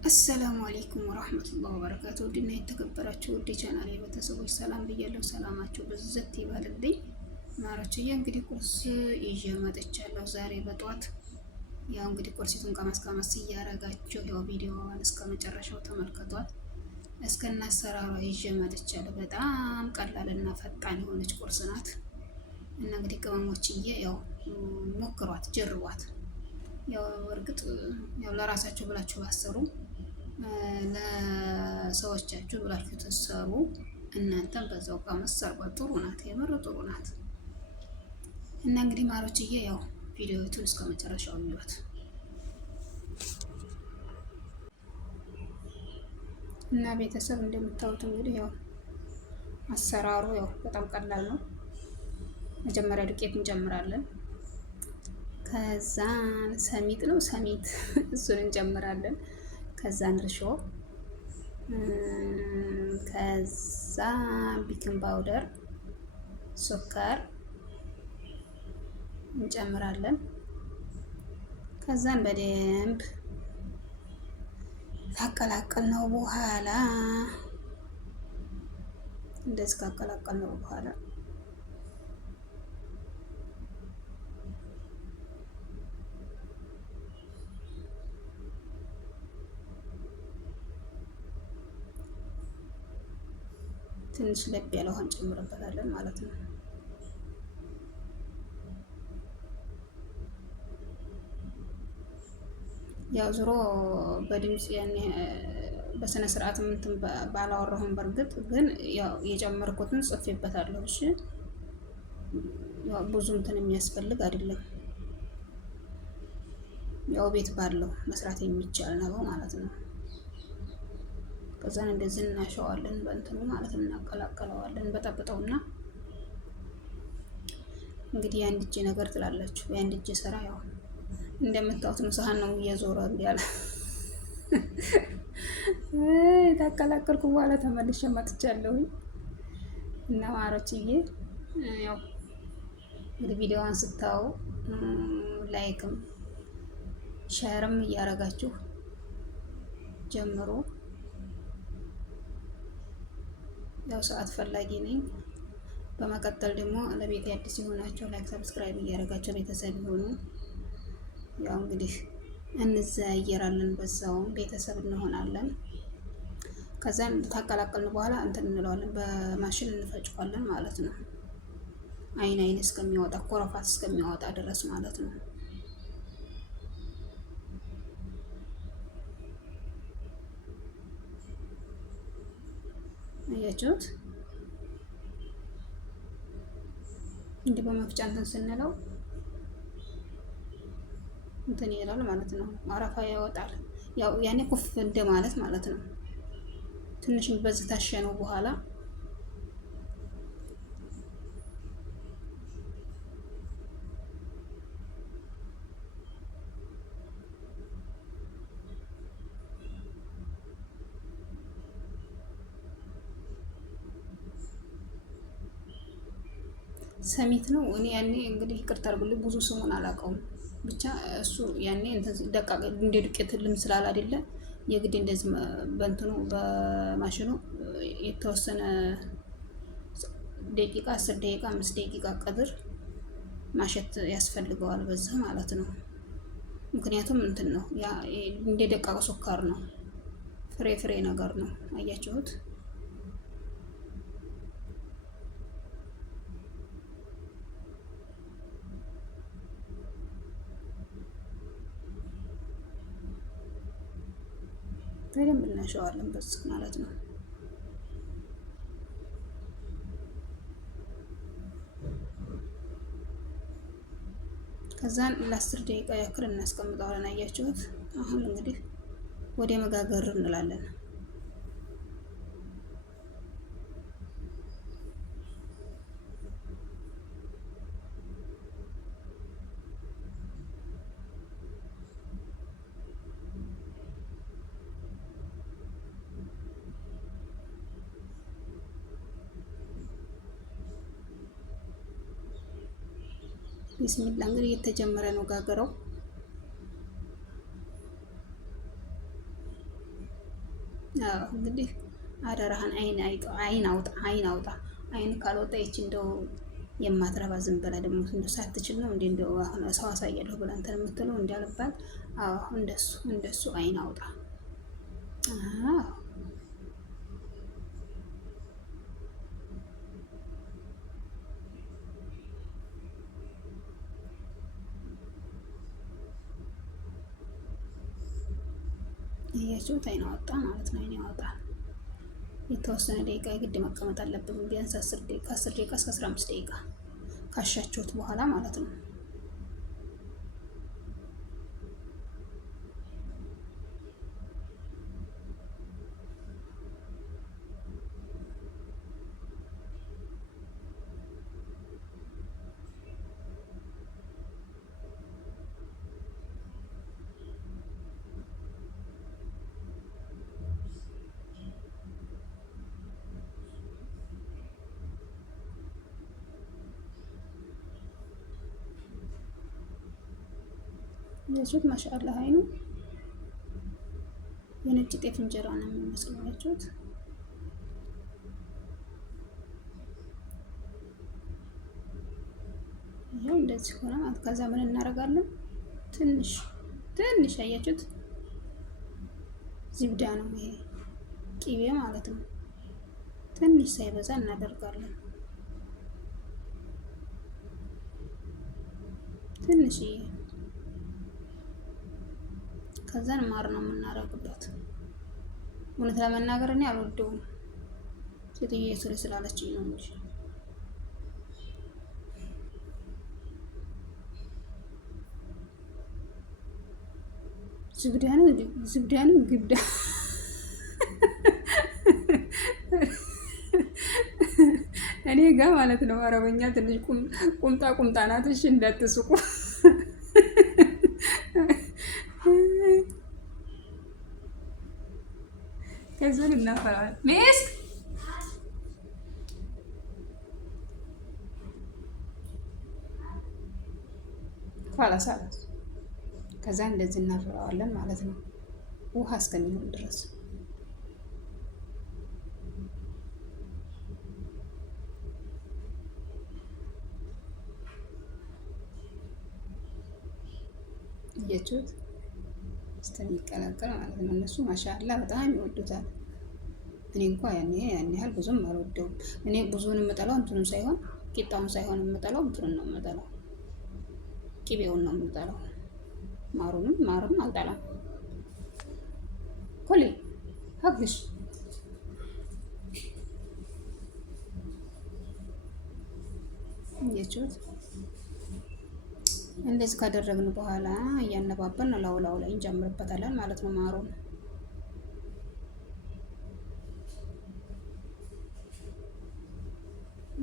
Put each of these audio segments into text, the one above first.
አሰላሙ አሌይኩም ወራህመቱላሂ ወበረካቱ። ውድና የተከበራችሁ ውድ ቻናል የቤተሰቦች ሰላም ብያለሁ። ሰላማችሁ ብዝት ይበልልኝ። ማሮችዬ እንግዲህ ቁርስ ይዤ መጥቻለሁ ዛሬ በጧት። ያው እንግዲህ ቁርሲቱን ቀመስ እያረጋችሁ ያው ቪዲዮዋን እስከ መጨረሻው ተመልከቷት። እስከና አሰራሯ ይዤ መጥቻለሁ። በጣም ቀላልና ፈጣን የሆነች ቁርስ ናት እና እንግዲህ ቅመሞችዬ ያው ሞክሯት፣ ጀርቧት። ያው እርግጥ ያው ለራሳችሁ ብላችሁ ባሰሩ ለሰዎቻችሁ ብላችሁ ተሰሩ እናንተም በዛው ቀመስ አርጓት። ጥሩ ናት፣ የምር ጥሩ ናት። እና እንግዲህ ማሮችዬ ያው ቪዲዮቱን እስከ መጨረሻው እዩት እና ቤተሰብ እንደምታዩት እንግዲህ ያው አሰራሩ ያው በጣም ቀላል ነው። መጀመሪያ ዱቄት እንጨምራለን። ከዛን ሰሚጥ ነው ሰሚጥ እሱን እንጨምራለን። ከዛን እርሾ፣ ከዛ ቢክን ፓውደር፣ ሱከር እንጨምራለን። ከዛን በደንብ ካቀላቀልነው በኋላ እንደዚህ ካቀላቀልነው በኋላ ትንሽ ለብ ያለ ውሃ እንጨምርበታለን ማለት ነው። ያው ዙሮ በድምጽ ያኔ በስነ ስርዓት እንትን ባላወራሁም በርግጥ ግን ያው የጨመርኩትን ጽፌበታለሁ። እሺ ያው ብዙ እንትን የሚያስፈልግ አይደለም። ያው ቤት ባለው መስራት የሚቻል ነው ማለት ነው። ከዛን እንደዚህ እናሸዋለን በእንትኑ ማለት ነው። እናቀላቀለዋለን በጠብጠውና እንግዲህ የአንድ እጅ ነገር ትላላችሁ። የአንድ እጅ ስራ ያው እንደምታዩት ነው። ሰሃን ነው እየዞረ እንዲያለ ታቀላቀልኩ በኋላ ተመልሼ መጥቻለሁኝ እና ማሮችዬ ያው እንግዲህ ቪዲዮዋን ስታዩ ላይክም ሼርም እያረጋችሁ ጀምሩ። ያው ሰዓት ፈላጊ ነኝ። በመቀጠል ደግሞ ለቤት አዲስ የሆናችሁ ላይክ ሰብስክራይብ እያደረጋችሁ ቤተሰብ ይሆኑ። ያው እንግዲህ እንዘያየራለን፣ በዛውም ቤተሰብ እንሆናለን። ከዛን ታቀላቀልን በኋላ እንትን እንለዋለን፣ በማሽን እንፈጭዋለን ማለት ነው። አይን እስከሚያወጣ ኮረፋት እስከሚያወጣ ድረስ ማለት ነው። አያችሁት? እንዲህ በመፍጫ እንትን ስንለው እንትን ይላል ማለት ነው። አረፋ ያወጣል። ያው ያኔ ኩፍ እንደ ማለት ነው። ትንሽ በዚህ ታሸነው በኋላ ሰሚት ነው። እኔ ያኔ እንግዲህ ይቅርታ አድርጉልኝ ብዙ ስሙን አላውቀውም። ብቻ እሱ ያኔ ደቃቅ እንደ ዱቄት ልም ስላል አይደለ የግድ እንደዚህ በእንትኑ በማሽኑ የተወሰነ ደቂቃ 10 ደቂቃ 5 ደቂቃ ቀድር ማሸት ያስፈልገዋል በዚህ ማለት ነው። ምክንያቱም እንትን ነው ያ እንደ ደቃቅ ሱካር ነው። ፍሬ ነገር ነው። አያችሁት? በደንብ እናሸዋለን በዚህ ማለት ነው። ከዛን ለ10 ደቂቃ ያክል እናስቀምጠዋለን። አያችሁት? አሁን እንግዲህ ወደ መጋገር እንላለን። ቢስሚላ እንግዲህ እየተጀመረ ነው ጋገረው። እንግዲህ አደራህን አይን አውጣ። አይን ካልወጣ ይቺ እንደው የማትረባ ዝም ብላ ደግሞ እንደው ሳትችል ነው እንዴ እንደው አሁን ሰው አሳያለሁ ብላ እንትን የምትለው እንዳልባል። አዎ እንደሱ አይን አውጣ። አዎ እያችሁት አይን አወጣ ማለት ነው። አይን ያወጣ። የተወሰነ ደቂቃ የግድ መቀመጥ አለብን። ቢያንስ 10 ደቂቃ 10 ደቂቃ እስከ 15 ደቂቃ ካሻችሁት በኋላ ማለት ነው። ያችሁት ማሻአላህ አይኑ የነጭ ጤፍ እንጀራ ነው የሚመስለው። ያችሁት ይሄው እንደዚህ ሆነ ማለት። ከዛ ምን እናደርጋለን? ትንሽ አያችሁት ዝብዳ ነው ይሄ ቂቤ ማለት ነው። ትንሽ ሳይበዛ እናደርጋለን። ትንሽዬ ከዛን ማር ነው የምናደርግበት። እውነት ለመናገር እኔ አልወደውም፣ ሴትዬ ስላለችኝ ነው እንጂ ዝብዳ ነው ግብዳ እኔ ጋር ማለት ነው። አረበኛ ትንሽ ቁምጣ ናት። እሺ እንዳትስቁ። ከዛን እናፈራለን ሚስክ ፋላሳላስ ከዛ እንደዚህ እናፈራዋለን ማለት ነው፣ ውሃ እስከሚሆን ድረስ። እየቹት እስከሚቀላቀል ማለት ነው። እነሱ ማሻአላ በጣም ይወዱታል። እኔ እንኳን ያን ያህል ብዙም አልወደውም። እኔ ብዙውን የምጠላው እንትኑን ሳይሆን ቂጣውን ሳይሆን የምጠላው እንትኑን ነው የምጠላው፣ ቂቤውን ነው የምጠላው። ማርም አልጠላም። ኮሊ ሀብሽ እየቹት እንደዚህ ካደረግን በኋላ እያነባበርን ላው ላይ እንጨምርበታለን ማለት ነው ማሩን።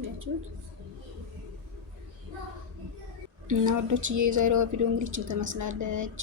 ያችሁት እና ወዶች የዛሬዋ ቪዲዮ እንግዲህ ትመስላለች።